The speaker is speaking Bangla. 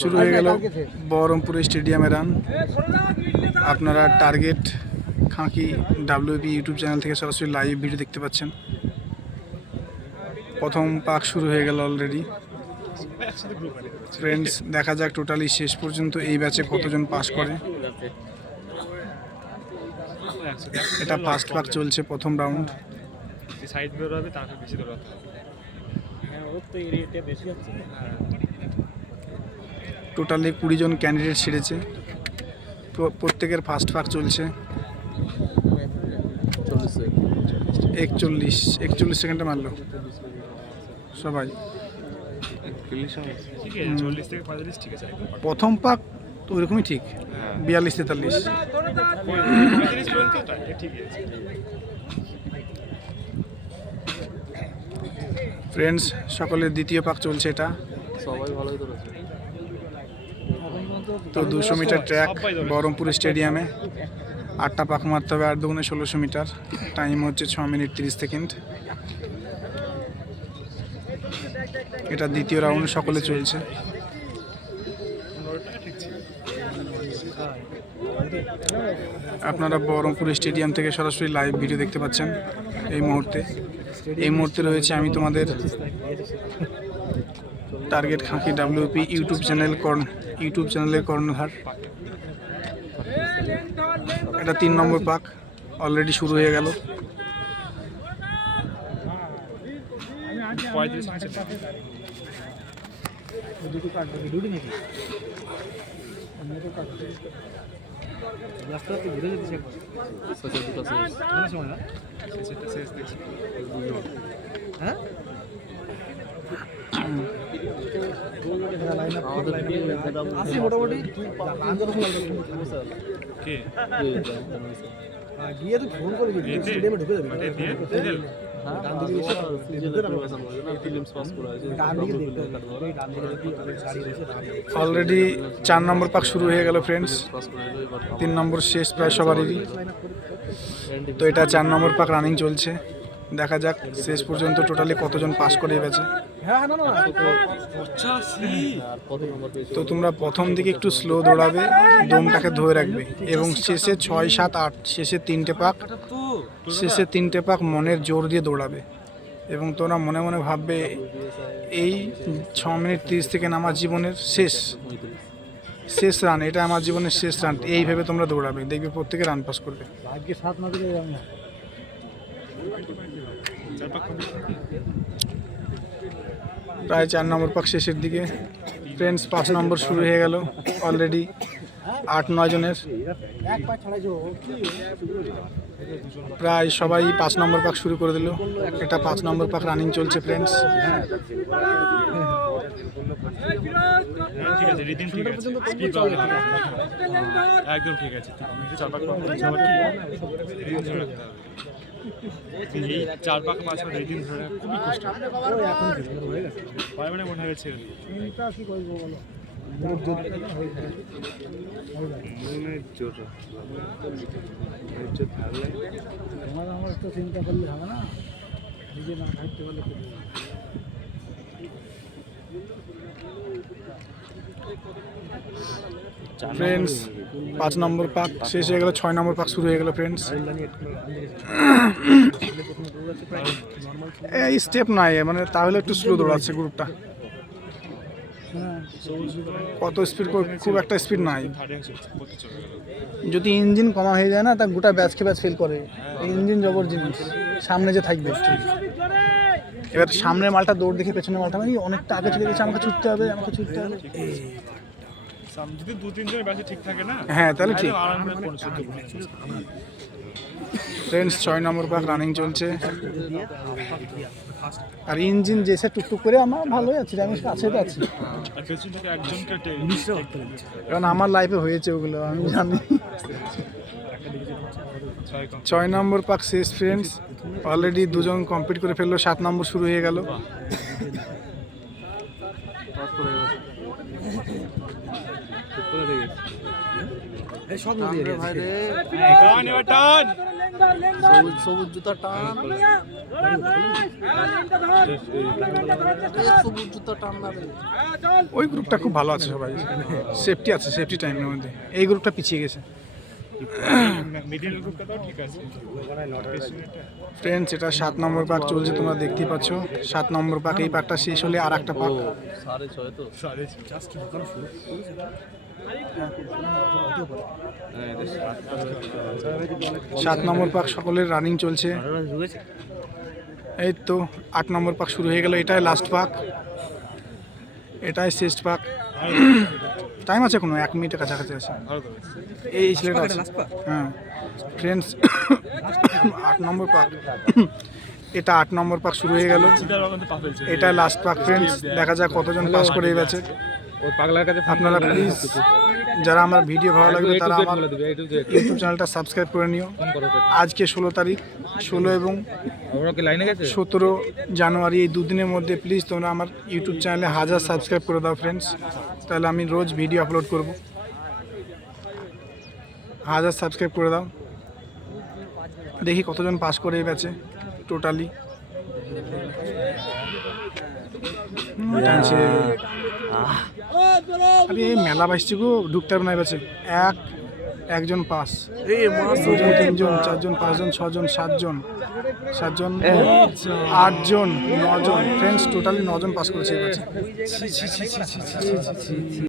শুরু হয়ে গেল বহরমপুর স্টেডিয়ামে রান। আপনারা টার্গেট খাঁকি ডাব্লিউপি ইউটিউব চ্যানেল থেকে সরাসরি লাইভ ভিডিও দেখতে পাচ্ছেন। প্রথম পাক শুরু হয়ে গেল অলরেডি। ফ্রেন্ডস, দেখা যাক টোটালি শেষ পর্যন্ত এই ব্যাচে কতজন পাস করে। এটা ফার্স্ট পাক চলছে, প্রথম রাউন্ড। টোটালি 20 জন ক্যান্ডিডেট ছেড়েছে, প্রত্যেকের ফার্স্ট পাক চলছে। 41 সেকেন্ডে মারলো সবাই। প্রথম পাক তো ওইরকমই ঠিক, 42-43। ফ্রেন্ডস, সকলের দ্বিতীয় পাক চলছে এটা। তো 200 মিটার ট্র্যাক বহরমপুর স্টেডিয়ামে। 8টা পাক মারতে হবে, 8 দুগুণে 1600 মিটার। টাইম হচ্ছে 6 মিনিট 30 সেকেন্ড। এটা দ্বিতীয় রাউন্ড সকলে চলছে। আপনারা বহরমপুর স্টেডিয়াম থেকে সরাসরি লাইভ ভিডিও দেখতে পাচ্ছেন এই মুহূর্তে রয়েছে আমি তোমাদের টার্গেট খাঁকি ডাব্লিউপি ইউটিউব চ্যানেলের কর্ণধার। এটা 3 নম্বর পাক অলরেডি শুরু হয়ে গেল। অলরেডি 4 নম্বর পাক শুরু হয়ে গেল ফ্রেন্ডস। 3 নম্বর শেষ প্রায় সবারই। তো এটা 4 নম্বর পাক রানিং চলছে। দেখা যাক শেষ পর্যন্ত টোটালি কতজন পাস করে গেছে। তো তোমরা প্রথম দিকে একটু স্লো দৌড়াবে, দমটাকে ধরে রাখবে, এবং শেষে 6, 7, 8 শেষে 3টে পাক মনের জোর দিয়ে দৌড়াবে। এবং তোমরা মনে মনে ভাববে এই 6 মিনিট 30 সেকেন্ড আমার জীবনের শেষ রান, এটা আমার জীবনের শেষ রান। এইভাবে তোমরা দৌড়াবে, দেখবে প্রত্যেকে রান পাস করবে। প্রায় 4 নম্বর পাক শেষের দিকে। ফ্রেন্ডস, 5 নম্বর শুরু হয়ে গেল অলরেডি। 8-9 জনের প্রায় সবাই 5 নম্বর পাক শুরু করে দিল। এটা 5 নম্বর পাক রানিং চলছে ফ্রেন্ডস। একদম ঠিক আছে। এই 4 পাক মাছ রেডিং ধরে খুবই কষ্ট। মানে মনে হয়েছে চিন্তা করলে হবে না, নিজে না থাকতে পারলে। ফ্রেন্ডস, 5 নম্বর পাক শেষ হয়ে গেল, 6 নম্বর পাক শুরু হয়ে গেল ফ্রেন্ডস। এই স্টেপ নাই, মানে তাহলে একটু স্লো দৌড়াচ্ছে গ্রুপটা। কত স্পিড, খুব একটা স্পিড নাই। যদি ইঞ্জিন কমা হয়ে যায় না, তা গোটা ব্যাচকে ব্যাচ ফেল করে। ইঞ্জিন জবর জিনিস, সামনে যে থাকবে। এবার সামনের মালটা দৌড় দেখে পেছনের মালটা মানে অনেকটা আগে চলে গেছে, আমাকে ছুটতে হবে। যদি 2-3 জনের ব্যাচে ঠিক থাকে না, হ্যাঁ তাহলে ঠিক। ফ্রেন্ডস, 6 নম্বর পাক রানিং চলছে। আর ইঞ্জিন যেসে টুকটুক করে আমার ভালোই আছে, আমি কাছে তো আছি। কারণ আমার লাইফে হয়েছে ওগুলো, আমি জানি। 6 নম্বর পাক শেষ ফ্রেন্ডস। অলরেডি 2 জন কমপ্লিট করে ফেললো। 7 নম্বর শুরু হয়ে গেল। সবুজ জুতা টান, সবুজ জুতা টান না রে। ওই গ্রুপটা খুব ভালো আছে, সবাই সেফটি আছে, সেফটি টাইমের মধ্যে। এই গ্রুপটা পিছিয়ে গেছে। ফ্রেন্ডস, এটা 7 নম্বর পাক চলছে, তোমরা দেখতেই পাচ্ছ। 7 নম্বর পাক, এই পাকটা শেষ হলে আর একটা পাক। 6:30 তো। 7 নম্বর পাক সকলের রানিং চলছে। এই তো 8 নম্বর পাক শুরু হয়ে গেল। এটাই লাস্ট পাক, এটাই শেষ পাক। টাইম আছে, কোনো 1 মিনিটের কাছাকাছি আছে। এই ছেলেটা আছে। হ্যাঁ ফ্রেন্ডস, 8 নম্বর পাক, এটা 8 নম্বর পাক শুরু হয়ে গেল। এটা লাস্ট পাক ফ্রেন্ডস, দেখা যাক কতজন পাস করে এই ব্যাচে। আপনারা প্লিজ, যারা আমার ভিডিও ভালো লাগবে তারা আমার ইউটিউব চ্যানেলটা সাবস্ক্রাইব করে নিও। আজকে 16 তারিখ, 16 এবং 17 জানুয়ারি, এই দুদিনের মধ্যে প্লিজ তোমরা আমার ইউটিউব চ্যানেলে 1000 সাবস্ক্রাইব করে দাও ফ্রেন্ডস, তাহলে আমি রোজ ভিডিও আপলোড করব। 1000 সাবস্ক্রাইব করে দাও। দেখি কতজন পাস করে এই ব্যাচে টোটালি। আরে এই মেলা বাইসছি গো, ঢুকতে হবে না এই ব্যাচে। একজন পাস, 2জন 3জন 4জন 5জন 6জন 7জন 8জন 9জন ফ্রেন্ডস, টোটালি 9জন পাস করেছে এই ব্যাচে।